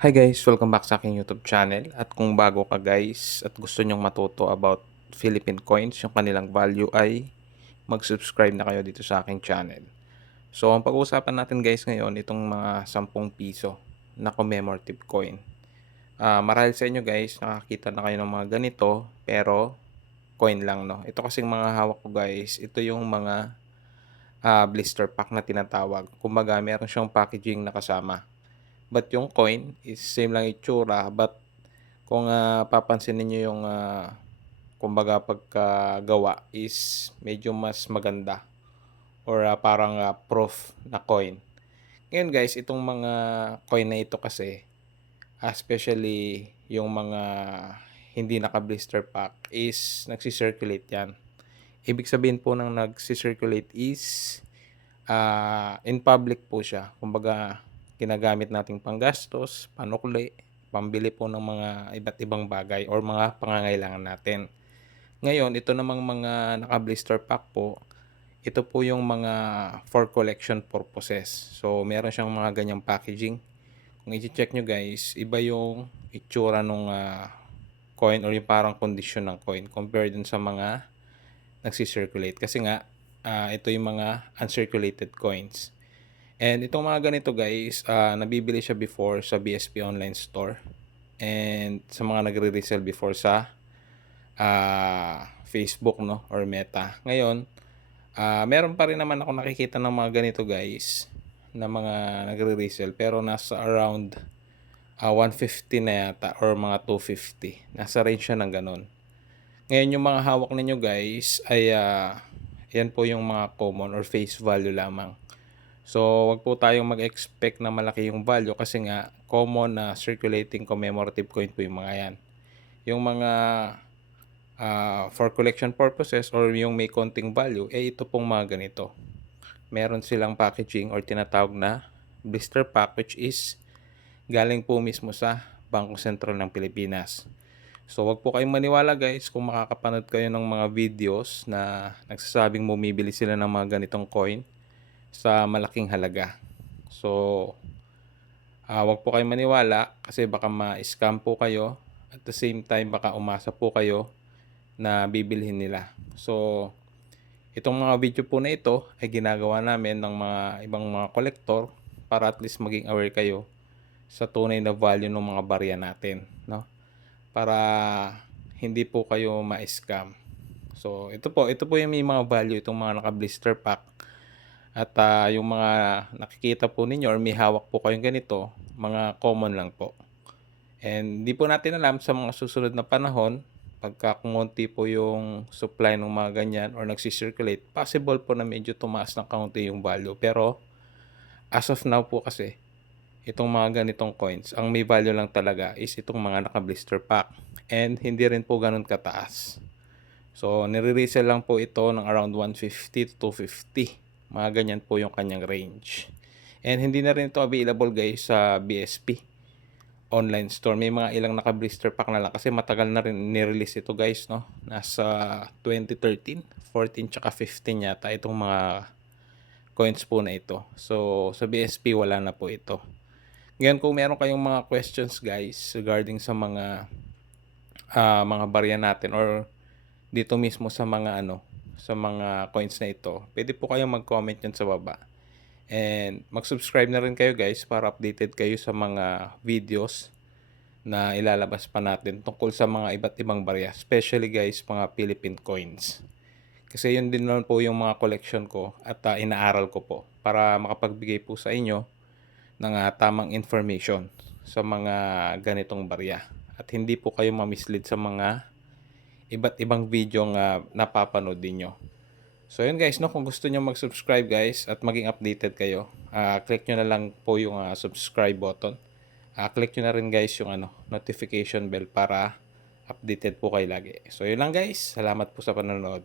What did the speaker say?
Hi guys! Welcome back sa aking YouTube channel. At kung bago ka guys at gusto nyong matuto about Philippine coins, yung kanilang value, ay mag-subscribe na kayo dito sa aking channel. So ang pag-uusapan natin guys ngayon, itong mga 10 piso na commemorative coin. Marahil sa inyo guys, nakakita na kayo ng mga ganito, pero coin lang, no? Ito kasing mga hawak ko guys, ito yung mga blister pack na tinatawag. Kumbaga meron siyang packaging na kasama. But yung coin is same lang itsura, but kung papansin niyo yung kumbaga pagkagawa is medyo mas maganda or parang proof na coin. Ngayon guys, itong mga coin na ito kasi, especially yung mga hindi naka-blister pack is nagsi-circulate yan. Ibig sabihin po ng nagsi-circulate is in public po siya. Kumbaga ginagamit nating panggastos, panukli, pambili po ng mga iba't ibang bagay or mga pangangailangan natin. Ngayon, ito namang mga naka-blister pack po, ito po yung mga for collection purposes. So, meron siyang mga ganyang packaging. Kung i-check nyo guys, iba yung itsura ng coin or yung parang condition ng coin compared dun sa mga nagsi-circulate. Kasi nga, ito yung mga uncirculated coins. And itong mga ganito guys, nabibili siya before sa BSP online store. And sa mga nagre-resell before sa Facebook, no, or Meta. Ngayon, meron pa rin naman ako nakikita ng mga ganito guys na mga nagre-resell pero nasa around 150 na yata or mga 250. Nasa range siya ng ganun. Ngayon yung mga hawak ninyo guys ay yan po yung mga common or face value lamang. So wag po tayong mag-expect na malaki yung value kasi nga common na circulating commemorative coin po yung mga yan. Yung mga for collection purposes or yung may konting value, ito pong mga ganito. Meron silang packaging or tinatawag na blister pack, which is galing po mismo sa Bangko Sentral ng Pilipinas. So wag po kayong maniwala guys kung makakapanood kayo ng mga videos na nagsasabing bumibili sila ng mga ganitong coin sa malaking halaga. So wag po kayong maniwala kasi baka ma-scam po kayo. At the same time baka umasa po kayo na bibilhin nila. So itong mga video po na ito ay ginagawa namin ng mga ibang mga collector para at least maging aware kayo sa tunay na value ng mga barya natin, no? Para hindi po kayo ma-scam. So ito po yung may mga value itong mga naka-blister pack. At yung mga nakikita po ninyo or may hawak po kayong ganito, mga common lang po. And di po natin alam sa mga susunod na panahon, pagka kumunti po yung supply ng mga ganyan or nagsi-circulate, possible po na medyo tumaas ng kaunti yung value. Pero as of now po kasi, itong mga ganitong coins, ang may value lang talaga is itong mga naka-blister pack. And hindi rin po ganun kataas. So, nire-resell lang po ito ng around 150 to 250. Mga ganyan po yung kanyang range. And hindi na rin ito available guys sa BSP online store. May mga ilang naka-blister pack na lang kasi matagal na rin ni-release ito guys, no? Nasa 2013, 14 tsaka 15 yata itong mga coins po na ito. So, sa BSP wala na po ito. Ngayon kung meron kayong mga questions guys regarding sa mga barya natin or dito mismo sa mga sa mga coins na ito, pwede po kayong mag-comment yan sa baba. And mag-subscribe na rin kayo guys para updated kayo sa mga videos na ilalabas pa natin tungkol sa mga iba't ibang barya. Especially guys, mga Philippine coins. Kasi yun din naman po yung mga collection ko at inaaral ko po para makapagbigay po sa inyo ng tamang information sa mga ganitong barya. At hindi po kayo mamislead sa mga iba't ibang video nga napapanood ninyo. So yun guys, no, kung gusto niyo mag-subscribe guys at maging updated kayo, click nyo na lang po yung subscribe button. Click nyo na rin guys yung notification bell para updated po kayo lagi. So yun lang guys, salamat po sa panonood.